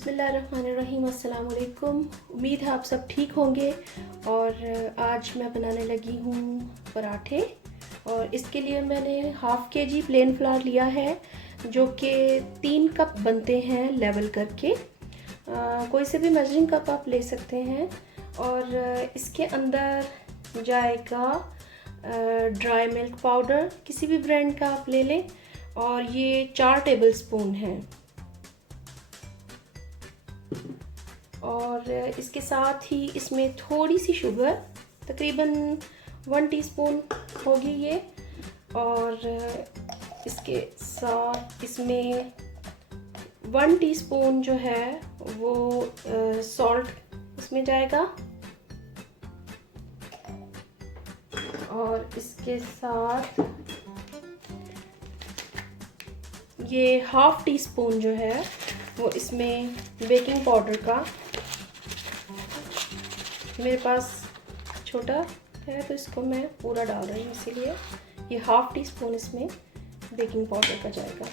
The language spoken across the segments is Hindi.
बिस्मिल्लाहिर्रहमानिर्रहीम। अस्सलाम वालेकुम। उम्मीद है आप सब ठीक होंगे। और आज मैं बनाने लगी हूँ पराठे। और इसके लिए मैंने हाफ़ केजी प्लेन फ्लावर लिया है, जो कि 3 कप बनते हैं लेवल करके। कोई से भी मेजरिंग कप आप ले सकते हैं। और इसके अंदर जाएगा ड्राई मिल्क पाउडर, किसी भी ब्रांड का आप ले लें। और ये 4 टेबल स्पून हैं। और इसके साथ ही इसमें थोड़ी सी शुगर, तकरीबन 1 टीस्पून होगी ये। और इसके साथ इसमें 1 टीस्पून जो है वो सॉल्ट इसमें जाएगा। और इसके साथ ये हाफ़ टीस्पून जो है वो इसमें बेकिंग पाउडर का, मेरे पास छोटा है तो इसको मैं पूरा डाल रही हूँ, इसीलिए ये हाफ़ टीस्पून इसमें बेकिंग पाउडर का जाएगा।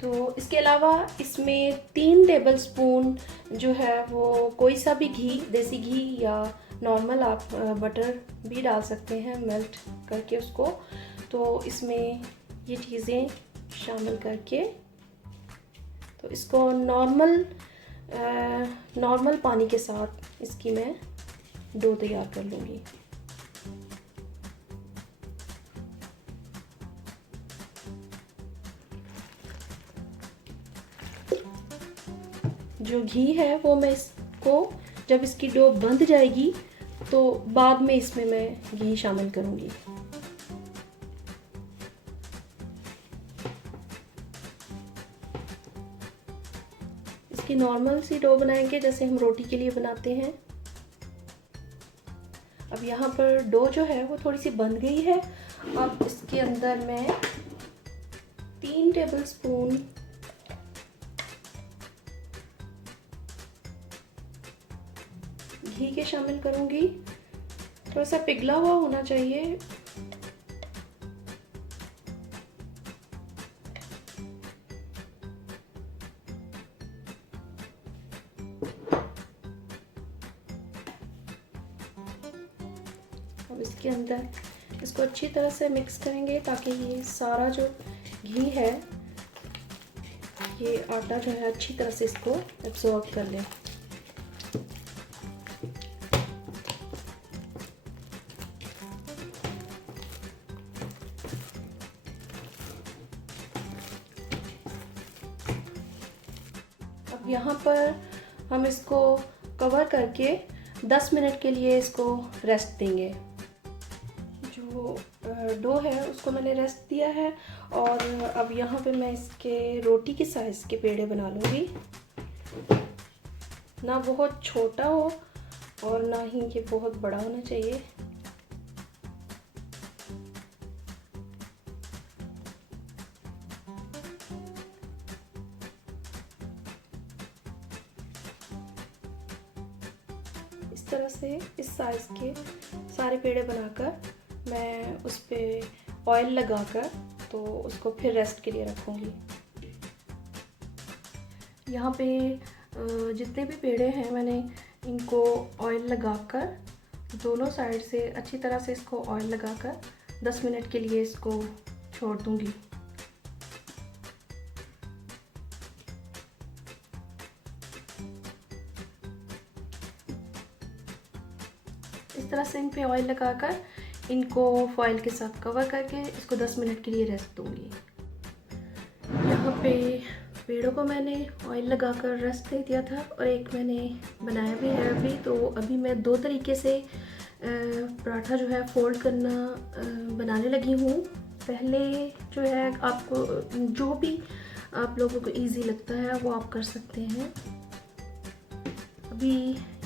तो इसके अलावा इसमें 3 टेबल स्पून जो है वो कोई सा भी घी, देसी घी या नॉर्मल आप बटर भी डाल सकते हैं मेल्ट करके उसको। तो इसमें ये चीज़ें शामिल करके तो इसको नॉर्मल पानी के साथ इसकी मैं डो तैयार कर लूँगी। जो घी है वो मैं इसको, जब इसकी डो बंध जाएगी तो बाद में इसमें मैं घी शामिल करूँगी। इसकी नॉर्मल सी डो बनाएंगे जैसे हम रोटी के लिए बनाते हैं। अब यहाँ पर डो जो है वो थोड़ी सी बन गई है। अब इसके अंदर मैं 3 टेबल स्पून घी के शामिल करूँगी। थोड़ा सा पिघला हुआ होना चाहिए। अब इसके अंदर इसको अच्छी तरह से मिक्स करेंगे ताकि ये सारा जो घी है, ये आटा जो है अच्छी तरह से इसको एब्जॉर्ब कर ले। अब यहाँ पर हम इसको कवर करके 10 मिनट के लिए इसको रेस्ट देंगे। जो डो है उसको मैंने रेस्ट दिया है। और अब यहाँ पे मैं इसके रोटी के साइज़ के पेड़े बना लूँगी। ना बहुत छोटा हो और ना ही ये बहुत बड़ा होना चाहिए। इस तरह से इस साइज़ के सारे पेड़े बनाकर मैं उस पर ऑयल लगाकर तो उसको फिर रेस्ट के लिए रखूँगी। यहाँ पे जितने भी पेड़े हैं मैंने इनको ऑयल लगाकर दोनों साइड से अच्छी तरह से इसको ऑयल लगाकर 10 मिनट के लिए इसको छोड़ दूँगी। इस तरह से इन पे ऑयल लगाकर इनको फॉइल के साथ कवर करके इसको 10 मिनट के लिए रेस्ट दूँगी। यहाँ पे पेड़ों को मैंने ऑयल लगाकर रेस्ट दे दिया था और एक मैंने बनाया भी है अभी। तो अभी मैं 2 तरीके से पराठा जो है फोल्ड करना बनाने लगी हूँ। पहले जो है आपको जो भी आप लोगों को इजी लगता है वो आप कर सकते हैं। अभी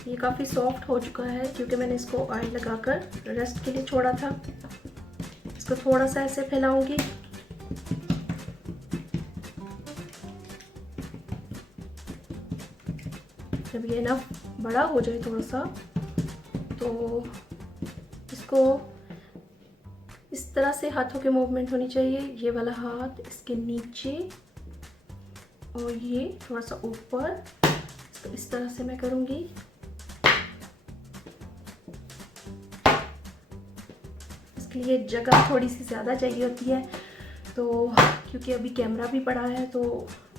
ये काफ़ी सॉफ्ट हो चुका है क्योंकि मैंने इसको ऑयल लगाकर रेस्ट के लिए छोड़ा था। इसको थोड़ा सा ऐसे फैलाऊंगी। जब ये ना बड़ा हो जाए थोड़ा सा तो इसको इस तरह से हाथों के मूवमेंट होनी चाहिए। ये वाला हाथ इसके नीचे और ये थोड़ा सा ऊपर, तो इस तरह से मैं करूँगी। इसके लिए जगह थोड़ी सी ज़्यादा चाहिए होती है, तो क्योंकि अभी कैमरा भी पड़ा है तो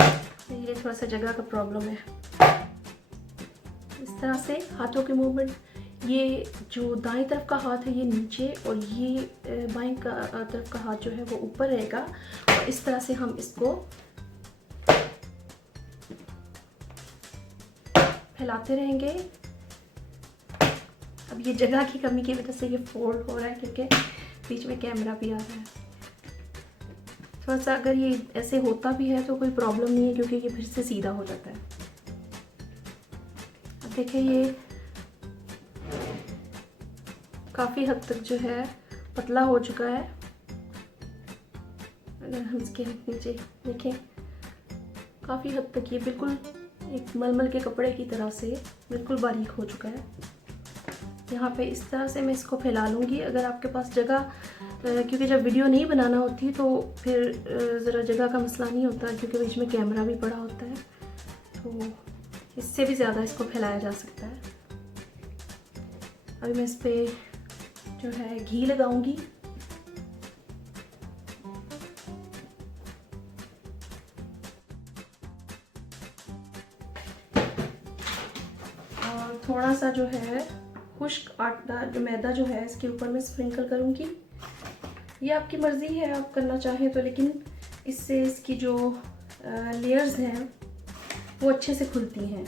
ये थोड़ा सा जगह का प्रॉब्लम है। इस तरह से हाथों के मूवमेंट, ये जो दाएं तरफ का हाथ है ये नीचे और ये बाएं तरफ का हाथ जो है वो ऊपर रहेगा, और इस तरह से हम इसको फैलाते रहेंगे। अब ये जगह की कमी की वजह से ये फोल्ड हो रहा है क्योंकि बीच में कैमरा भी आ रहा है। थोड़ा सा अगर ये ऐसे होता भी है तो कोई प्रॉब्लम नहीं है, क्योंकि ये फिर से सीधा हो जाता है। अब देखिए ये काफ़ी हद तक जो है पतला हो चुका है। अगर हम इसके नीचे देखें, काफ़ी हद तक ये बिल्कुल एक मलमल के कपड़े की तरह से बिल्कुल बारीक हो चुका है। यहाँ पे इस तरह से मैं इसको फैला लूँगी। अगर आपके पास जगह, क्योंकि जब वीडियो नहीं बनाना होती तो फिर ज़रा जगह का मसला नहीं होता, क्योंकि बीच में कैमरा भी पड़ा होता है, तो इससे भी ज़्यादा इसको फैलाया जा सकता है। अभी मैं इस पर जो है घी लगाऊंगी। और थोड़ा सा जो है खुश्क आटा, जो मैदा जो है इसके ऊपर मैं स्प्रिंकल करूंगी। ये आपकी मर्ज़ी है, आप करना चाहें तो, लेकिन इससे इसकी जो लेयर्स हैं वो अच्छे से खुलती हैं।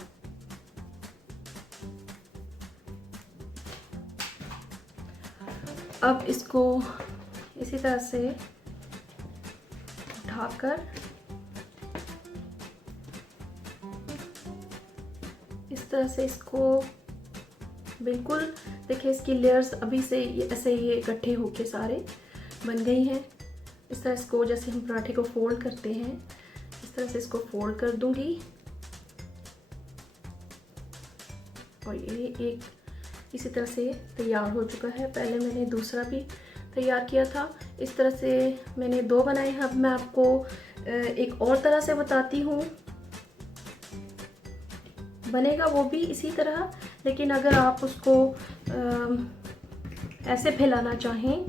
अब इसको इसी तरह से उठाकर इस तरह से इसको बिल्कुल, देखिए इसकी लेयर्स अभी से ऐसे ये इकट्ठे होके सारे बन गई हैं। इस तरह इसको, जैसे हम पराठे को फोल्ड करते हैं, इस तरह से इसको फोल्ड कर दूंगी। और ये एक इसी तरह से तैयार हो चुका है। पहले मैंने दूसरा भी तैयार किया था। इस तरह से मैंने 2 बनाए हैं। अब मैं आपको एक और तरह से बताती हूँ। बनेगा वो भी इसी तरह, लेकिन अगर आप उसको ऐसे फैलाना चाहें,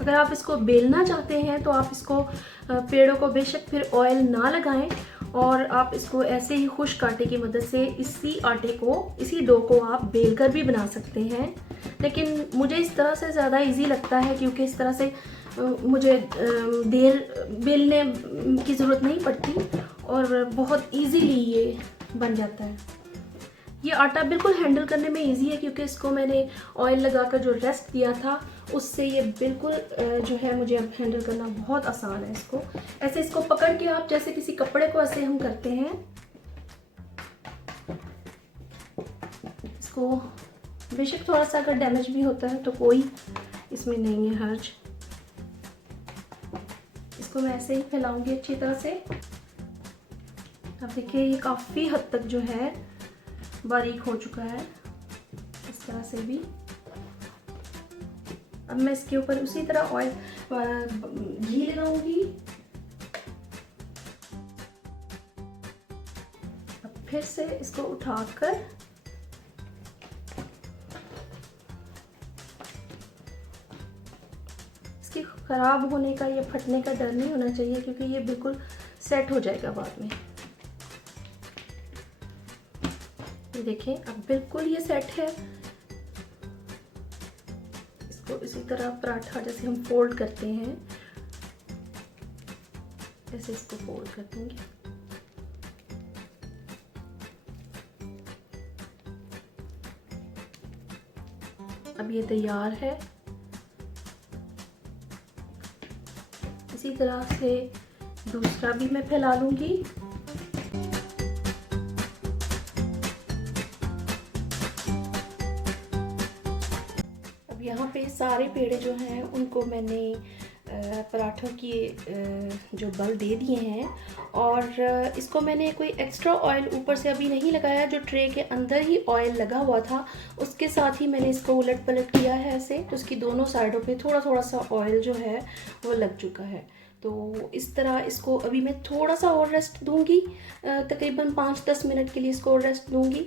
अगर आप इसको बेलना चाहते हैं तो आप इसको पेड़ों को बेशक फिर ऑयल ना लगाएं, और आप इसको ऐसे ही खुश्क आटे की मदद से इसी डो को आप बेल कर भी बना सकते हैं। लेकिन मुझे इस तरह से ज़्यादा इजी लगता है, क्योंकि इस तरह से मुझे देर बेलने की ज़रूरत नहीं पड़ती और बहुत इजीली ये बन जाता है। ये आटा बिल्कुल हैंडल करने में इजी है, क्योंकि इसको मैंने ऑयल लगाकर जो रेस्ट दिया था उससे ये बिल्कुल जो है मुझे अब हैंडल करना बहुत आसान है। इसको पकड़ के आप जैसे किसी कपड़े को ऐसे हम करते हैं, इसको बेशक थोड़ा सा अगर डैमेज भी होता है तो कोई इसमें नहीं है हर्ज। इसको मैं ऐसे ही फैलाऊंगी अच्छी तरह से। अब देखिए ये काफ़ी हद तक जो है बारीक हो चुका है, इस तरह से भी। अब मैं इसके ऊपर उसी तरह घी लगाऊंगी। अब फिर से इसको उठाकर इसकी खराब होने का या फटने का डर नहीं होना चाहिए, क्योंकि ये बिल्कुल सेट हो जाएगा बाद में। देखें अब बिल्कुल ये सेट है। इसको इसी तरह पराठा जैसे हम फोल्ड करते हैं, ऐसे इसको फोल्ड कर दूंगी। अब ये तैयार है। इसी तरह से दूसरा भी मैं फैला लूंगी। यहाँ पे सारे पेड़े जो हैं उनको मैंने पराठों की जो बल दे दिए हैं, और इसको मैंने कोई एक्स्ट्रा ऑयल ऊपर से अभी नहीं लगाया, जो ट्रे के अंदर ही ऑयल लगा हुआ था उसके साथ ही मैंने इसको उलट पलट किया है ऐसे, तो उसकी दोनों साइडों पे थोड़ा थोड़ा सा ऑयल जो है वो लग चुका है। तो इस तरह इसको अभी मैं थोड़ा सा और रेस्ट दूंगी, तकरीबन 5-10 मिनट के लिए इसको और रेस्ट दूंगी,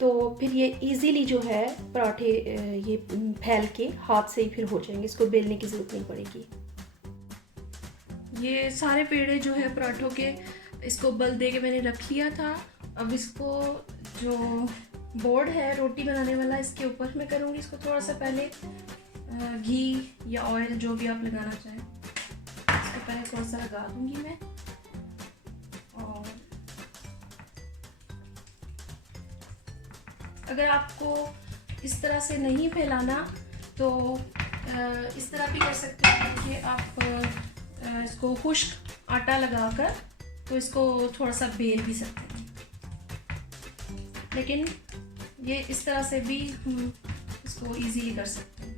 तो फिर ये इजीली जो है पराठे ये फैल के हाथ से ही फिर हो जाएंगे, इसको बेलने की ज़रूरत नहीं पड़ेगी। ये सारे पेड़े जो है पराठों के, इसको बल दे के मैंने रख लिया था। अब इसको जो बोर्ड है रोटी बनाने वाला, इसके ऊपर मैं करूँगी इसको थोड़ा सा पहले घी या ऑयल जो भी आप लगाना चाहें, इसको पहले थोड़ा सा लगा दूंगी मैं। और अगर आपको इस तरह से नहीं फैलाना तो इस तरह भी कर सकते हैं कि आप इसको खुश्क आटा लगाकर तो इसको थोड़ा सा बेल भी सकते हैं, लेकिन ये इस तरह से भी हम इसको इजीली कर सकते हैं।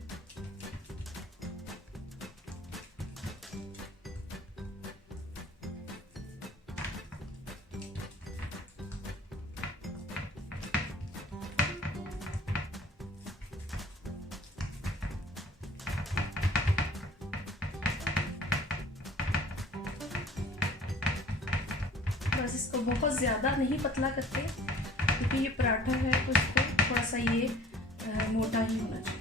बस इसको बहुत ज़्यादा नहीं पतला करते, क्योंकि ये पराठा है तो इसको थोड़ा सा ये मोटा ही होना चाहिए।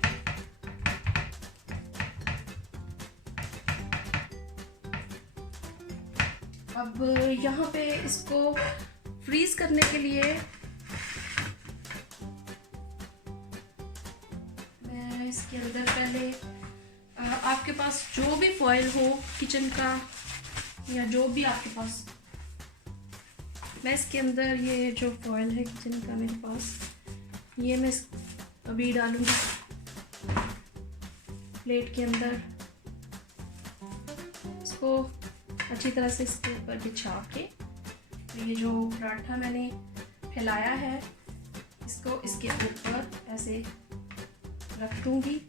अब यहाँ पे इसको फ्रीज करने के लिए मैं इसके अंदर पहले आपके पास जो भी फॉयल हो किचन का या जो भी आपके पास, मैं इसके अंदर ये जो फॉयल है किचन का मेरे पास, ये मैं अभी डालूंगी प्लेट के अंदर। इसको अच्छी तरह से इसके ऊपर बिछा के, तो ये जो पराठा मैंने फैलाया है इसको इसके ऊपर ऐसे रख दूंगी।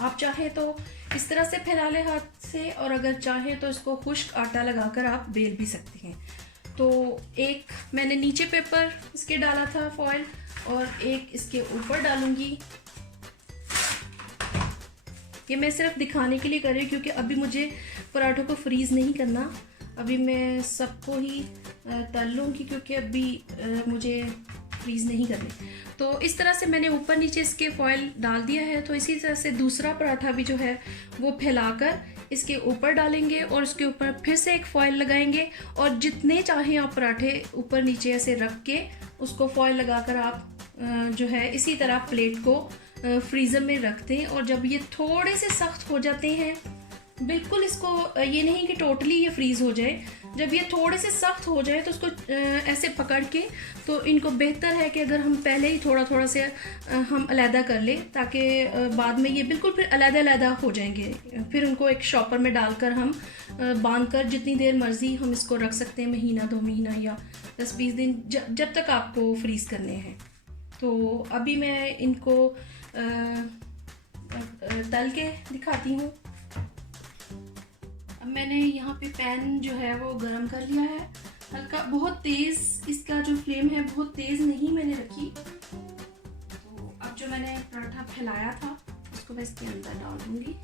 आप चाहे तो इस तरह से फैला ले हाथ से, और अगर चाहे तो इसको खुश्क आटा लगाकर आप बेल भी सकते हैं। तो एक मैंने नीचे पेपर इसके डाला था फॉयल, और एक इसके ऊपर डालूंगी। ये मैं सिर्फ दिखाने के लिए कर रही हूँ, क्योंकि अभी मुझे पराठों को फ्रीज़ नहीं करना, अभी मैं सबको ही तल लूँगी, क्योंकि अभी मुझे फ्रीज़ नहीं करने। तो इस तरह से मैंने ऊपर नीचे इसके फॉयल डाल दिया है। तो इसी तरह से दूसरा पराठा भी जो है वो फैलाकर इसके ऊपर डालेंगे और उसके ऊपर फिर से एक फॉयल लगाएंगे, और जितने चाहें आप पराठे ऊपर नीचे ऐसे रख के उसको फॉयल लगाकर आप जो है इसी तरह प्लेट को फ्रीज़र में रख दें। और जब ये थोड़े से सख्त हो जाते हैं, बिल्कुल इसको ये नहीं कि टोटली ये फ्रीज़ हो जाए, जब ये थोड़े से सख्त हो जाए तो उसको ऐसे पकड़ के, तो इनको बेहतर है कि अगर हम पहले ही थोड़ा थोड़ा से हम अलहदा कर लें, ताकि बाद में ये बिल्कुल फिर अलहदा हो जाएंगे। फिर उनको एक शॉपर में डालकर हम बांध कर जितनी देर मर्ज़ी हम इसको रख सकते हैं, महीना 2 महीना या 10-20 दिन, जब तक आपको फ्रीज़ करने हैं। तो अभी मैं इनको तल के दिखाती हूँ। अब मैंने यहाँ पे पैन जो है वो गरम कर लिया है, हल्का, बहुत तेज़ इसका जो फ्लेम है बहुत तेज़ नहीं मैंने रखी। तो अब जो मैंने पराठा फैलाया था उसको मैं इसके अंदर डाल दूँगी।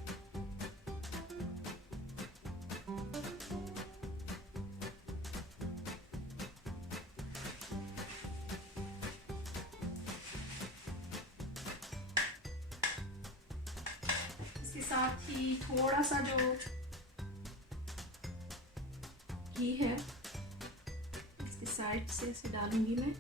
इसके साथ ही थोड़ा सा जो घी है इसके साइड से इसे डालूंगी मैं।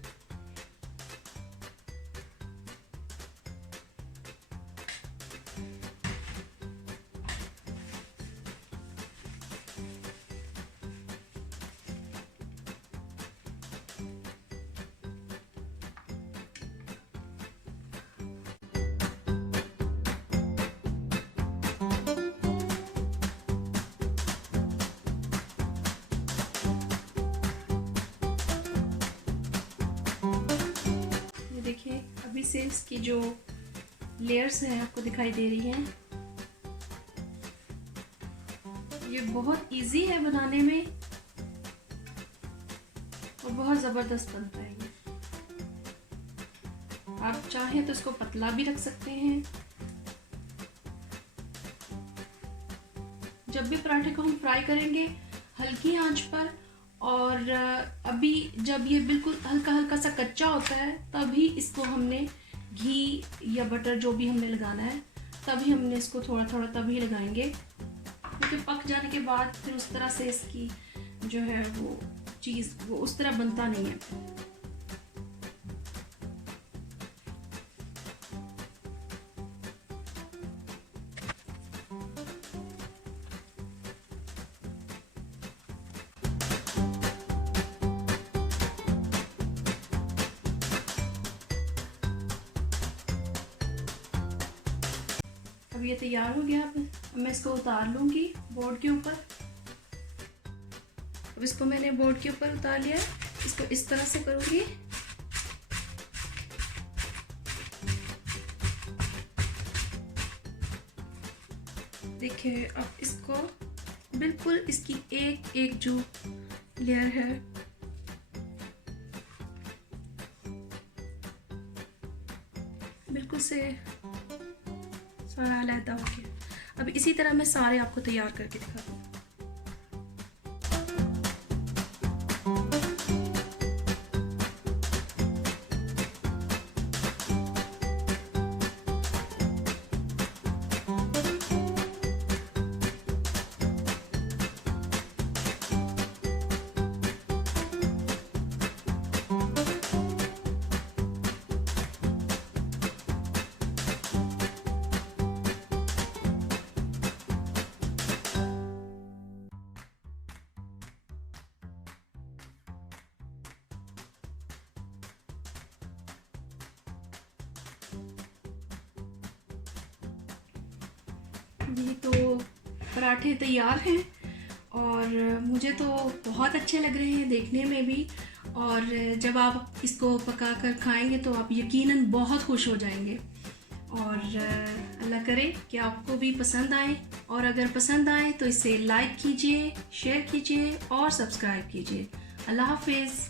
देखिए अभी से इसकी जो लेयर्स हैं आपको दिखाई दे रही हैं। ये बहुत इजी है बनाने में और बहुत ज़बरदस्त बनता है। आप चाहें तो इसको पतला भी रख सकते हैं। जब भी पराठे को हम फ्राई करेंगे हल्की आंच पर, और अभी जब ये बिल्कुल हल्का हल्का सा कच्चा होता है तभी इसको हमने घी या बटर जो भी हमने लगाना है तभी हमने इसको थोड़ा थोड़ा तभी लगाएंगे, क्योंकि पक जाने के बाद फिर उस तरह से इसकी जो है वो चीज़ वो उस तरह बनता नहीं है। अब ये तैयार हो गया। अब मैं इसको उतार लूँगी बोर्ड के ऊपर। अब इसको मैंने बोर्ड के ऊपर उतार लिया। इसको इस तरह से करूँगी। देखिए अब इसको बिल्कुल इसकी एक एक जो लेयर है बिल्कुल से सारा अलहदा हो गया। अब इसी तरह मैं सारे आपको तैयार करके दिखा दूँ। ये तो पराठे तैयार हैं और मुझे तो बहुत अच्छे लग रहे हैं देखने में भी, और जब आप इसको पका कर खाएंगे तो आप यकीनन बहुत खुश हो जाएंगे। और अल्लाह करे कि आपको भी पसंद आए, और अगर पसंद आए तो इसे लाइक कीजिए, शेयर कीजिए और सब्सक्राइब कीजिए। अल्लाह हाफिज़।